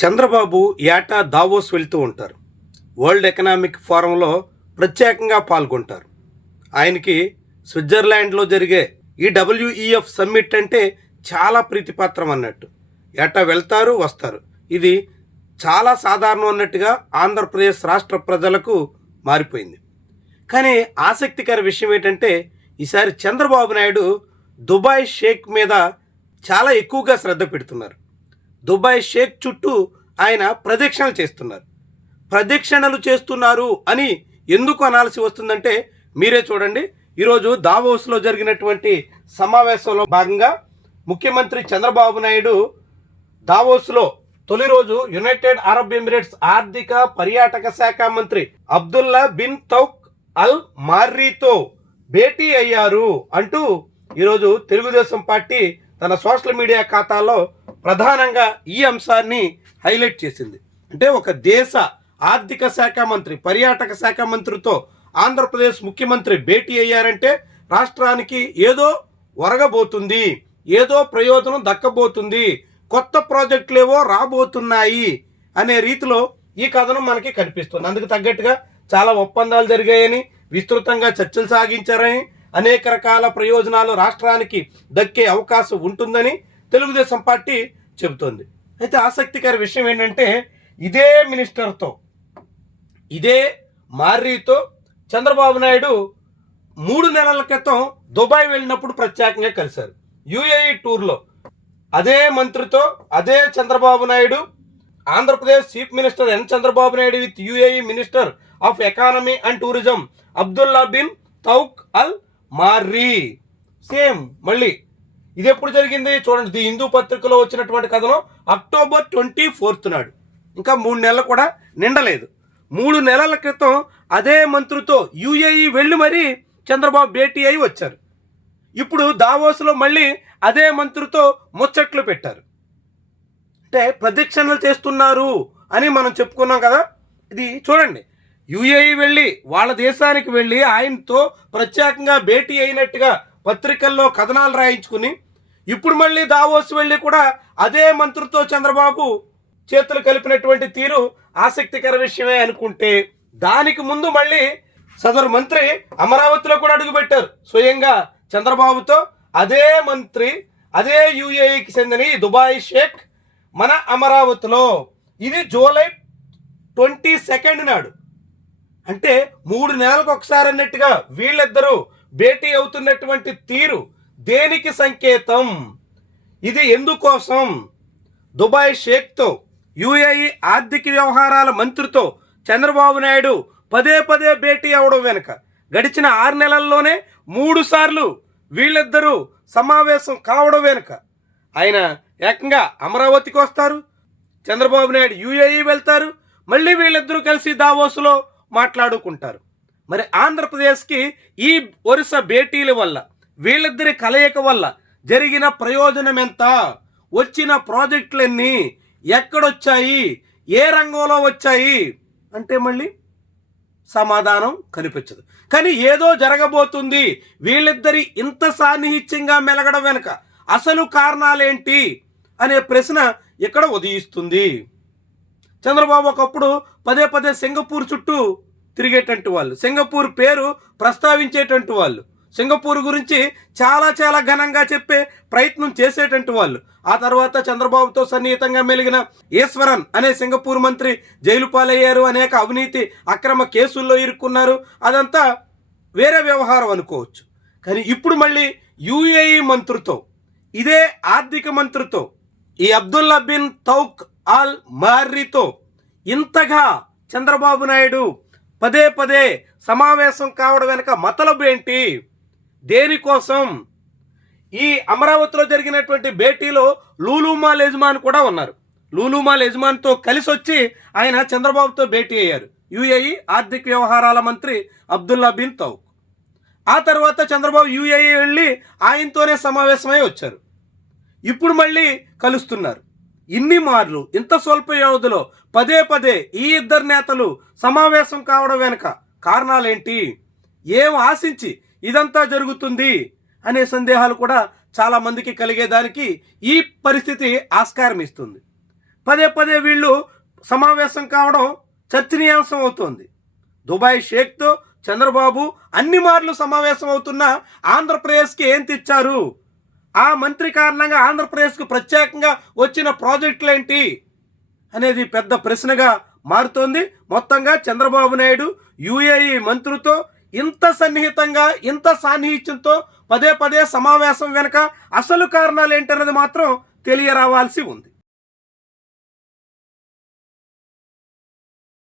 చంద్రబాబు ఏటా దావోస్ వెళ్తూ ఉంటారు. వరల్డ్ ఎకనామిక్ ఫోరంలో ప్రత్యేకంగా పాల్గొంటారు. ఆయనకి స్విట్జర్లాండ్లో జరిగే ఈ డబ్ల్యూఈఎఫ్ సమ్మిట్ అంటే చాలా ప్రీతిపాత్రం అన్నట్టు. ఏటా వెళ్తారు, వస్తారు. ఇది చాలా సాధారణం అన్నట్టుగా ఆంధ్రప్రదేశ్ రాష్ట్ర ప్రజలకు మారిపోయింది. కానీ ఆసక్తికర విషయం ఏంటంటే ఈసారి చంద్రబాబు నాయుడు దుబాయ్ షేక్ మీద చాలా ఎక్కువగా శ్రద్ధ పెడుతున్నారు. దుబాయ్ షేక్ చుట్టూ ఆయన ప్రదక్షిణలు చేస్తున్నారు అని ఎందుకు అనాల్సి వస్తుందంటే మీరే చూడండి. ఈరోజు దావోస్లో జరిగినటువంటి సమావేశంలో భాగంగా ముఖ్యమంత్రి చంద్రబాబు నాయుడు దావోస్లో తొలి రోజు యునైటెడ్ అరబ్ ఎమిరేట్స్ ఆర్థిక పర్యాటక శాఖ మంత్రి అబ్దుల్లా బిన్ తౌక్ అల్ మార్రీతో భేటీ అయ్యారు అంటూ ఈరోజు తెలుగుదేశం పార్టీ తన సోషల్ మీడియా ఖాతాలో ప్రధానంగా ఈ అంశాన్ని హైలైట్ చేసింది. అంటే ఒక దేశ ఆర్థిక శాఖ మంత్రి, పర్యాటక శాఖ మంత్రితో ఆంధ్రప్రదేశ్ ముఖ్యమంత్రి భేటీ అయ్యారంటే రాష్ట్రానికి ఏదో ఒరగబోతుంది, ఏదో ప్రయోజనం దక్కబోతుంది, కొత్త ప్రాజెక్టులేవో రాబోతున్నాయి అనే రీతిలో ఈ కథనం మనకి కనిపిస్తుంది. అందుకు తగ్గట్టుగా చాలా ఒప్పందాలు జరిగాయని, విస్తృతంగా చర్చలు సాగించారని, అనేక రకాల ప్రయోజనాలు రాష్ట్రానికి దక్కే అవకాశం ఉంటుందని తెలుగుదేశం పార్టీ చెబుతోంది. అయితే ఆసక్తికర విషయం ఏంటంటే ఇదే మినిస్టర్తో, ఇదే మార్రీతో చంద్రబాబు నాయుడు 3 నెలల క్రితం దుబాయ్ వెళ్ళినప్పుడు ప్రత్యేకంగా కలిశారు. యుఏఈ టూర్లో అదే మంత్రితో అదే Chandrababu Naidu, Andhra Pradesh chief minister N Chandrababu Naidu with UAE minister of economy and tourism Abdullah bin తౌక్ Al మార్రీ. Same మళ్ళీ ఇది ఎప్పుడు జరిగింది చూడండి. ది హిందూ పత్రికలో వచ్చినటువంటి కథనం అక్టోబర్ 24 నాడు. ఇంకా 3 నెలలు కూడా నిండలేదు. 3 నెలల క్రితం అదే మంత్రితో యుఏఈ వెళ్ళి మరీ చంద్రబాబు భేటీ అయి వచ్చారు. ఇప్పుడు దావోస్లో మళ్ళీ అదే మంత్రితో ముచ్చట్లు పెట్టారు. అంటే ప్రదక్షిణలు చేస్తున్నారు అని మనం చెప్పుకున్నాం కదా. ఇది చూడండి, యుఏఈ వెళ్ళి వాళ్ళ దేశానికి వెళ్ళి ఆయనతో ప్రత్యేకంగా భేటీ అయినట్టుగా పత్రికల్లో కథనాలు రాయించుకుని ఇప్పుడు మళ్ళీ దావోస్ వెళ్ళి కూడా అదే మంత్రితో చంద్రబాబు చేతులు కలిపినటువంటి తీరు ఆసక్తికర విషయమే అనుకుంటే, దానికి ముందు మళ్ళీ సదరు మంత్రి అమరావతిలో కూడా అడుగుపెట్టారు. స్వయంగా చంద్రబాబుతో అదే మంత్రి, అదే యుఏఈకి చెందిన దుబాయ్ షేక్ మన అమరావతిలో. ఇది జూలై 22 నాడు. అంటే 3 నెలలకు ఒకసారి అన్నట్టుగా వీళ్ళిద్దరూ భేటీ అవుతున్నటువంటి తీరు దేనికి సంకేతం? ఇది ఎందుకోసం? దుబాయ్ షేక్తో, యుఏఈ ఆర్థిక వ్యవహారాల మంత్రితో చంద్రబాబు నాయుడు పదే భేటీ అవడం వెనుక గడిచిన 6 నెలల్లోనే 3 సార్లు వీళ్ళిద్దరూ సమావేశం కావడం వెనుక ఆయన ఏకంగా అమరావతికి వస్తారు, చంద్రబాబు నాయుడు యుఏఈ వెళ్తారు, మళ్ళీ వీళ్ళిద్దరూ కలిసి దావోస్లో మాట్లాడుకుంటారు. మరి ఆంధ్రప్రదేశ్కి ఈ వరుస భేటీల వల్ల, వీళ్ళిద్దరి కలయిక వల్ల జరిగిన ప్రయోజనం ఎంత? వచ్చిన ప్రాజెక్టులన్నీ ఎక్కడొచ్చాయి? ఏ రంగంలో వచ్చాయి అంటే మళ్ళీ సమాధానం కనిపించదు. కానీ ఏదో జరగబోతుంది, వీళ్ళిద్దరి ఇంత సాన్నిహిత్యంగా మెలగడం వెనుక అసలు కారణాలేంటి అనే ప్రశ్న ఇక్కడ ఉదయిస్తుంది. చంద్రబాబు ఒకప్పుడు పదే సింగపూర్ చుట్టూ తిరిగేటట్టు వాళ్ళు, సింగపూర్ పేరు ప్రస్తావించేటట్టు వాళ్ళు, సింగపూర్ గురించి చాలా ఘనంగా చెప్పే ప్రయత్నం చేసేటట్టు వాళ్ళు. ఆ తర్వాత చంద్రబాబుతో సన్నిహితంగా మెలిగిన ఈశ్వరన్ అనే సింగపూర్ మంత్రి జైలు పాలయ్యారు, అనేక అవినీతి అక్రమ కేసుల్లో ఇరుక్కున్నారు. అదంతా వేరే వ్యవహారం అనుకోవచ్చు. కానీ ఇప్పుడు మళ్ళీ యుఏఈ మంత్రితో, ఇదే ఆర్థిక మంత్రితో, ఈ అబ్దుల్లా బిన్ తౌక్ అల్ మార్రీతో ఇంతగా చంద్రబాబు నాయుడు పదే సమావేశం కావడం వెనక మతలబు ఏంటి? దేనికోసం? ఈ అమరావతిలో జరిగినటువంటి భేటీలో లూలు మాల్ యజమాన్ కూడా ఉన్నారు. లూలు మాల్ యజమాన్తో కలిసి వచ్చి ఆయన చంద్రబాబుతో భేటీ అయ్యారు యుఏఈ ఆర్థిక వ్యవహారాల మంత్రి అబ్దుల్లా బిన్ తౌక్. ఆ తర్వాత చంద్రబాబు యుఏఈ వెళ్ళి ఆయనతోనే సమావేశమై వచ్చారు. ఇప్పుడు మళ్ళీ కలుస్తున్నారు. ఇన్ని మార్లు ఇంత స్వల్ప వ్యవధిలో పదే ఈ ఇద్దరు నేతలు సమావేశం కావడం వెనుక కారణాలేంటి? ఏం ఆశించి ఇదంతా జరుగుతుంది అనే సందేహాలు కూడా చాలా మందికి కలిగేదానికి ఈ పరిస్థితి ఆస్కారం ఇస్తుంది. పదే పదే వీళ్ళు సమావేశం కావడం చర్చనీయాంశం అవుతోంది. దుబాయ్ షేక్తో చంద్రబాబు అన్ని మార్లు సమావేశం అవుతున్న ఆంధ్రప్రదేశ్కి ఏం తెచ్చారు, ఆ మంత్రి కారణంగా ఆంధ్రప్రదేశ్కు ప్రత్యేకంగా వచ్చిన ప్రాజెక్టులు ఏంటి అనేది పెద్ద ప్రశ్నగా మారుతోంది. మొత్తంగా చంద్రబాబు నాయుడు యుఏఈ మంత్రులతో ఇంత సన్నిహితంగా ఇంత సాన్నిహిత్యంతో పదే పదే సమావేశం వెనక అసలు కారణాలు ఏంటన్నది మాత్రం తెలియరావాల్సి ఉంది.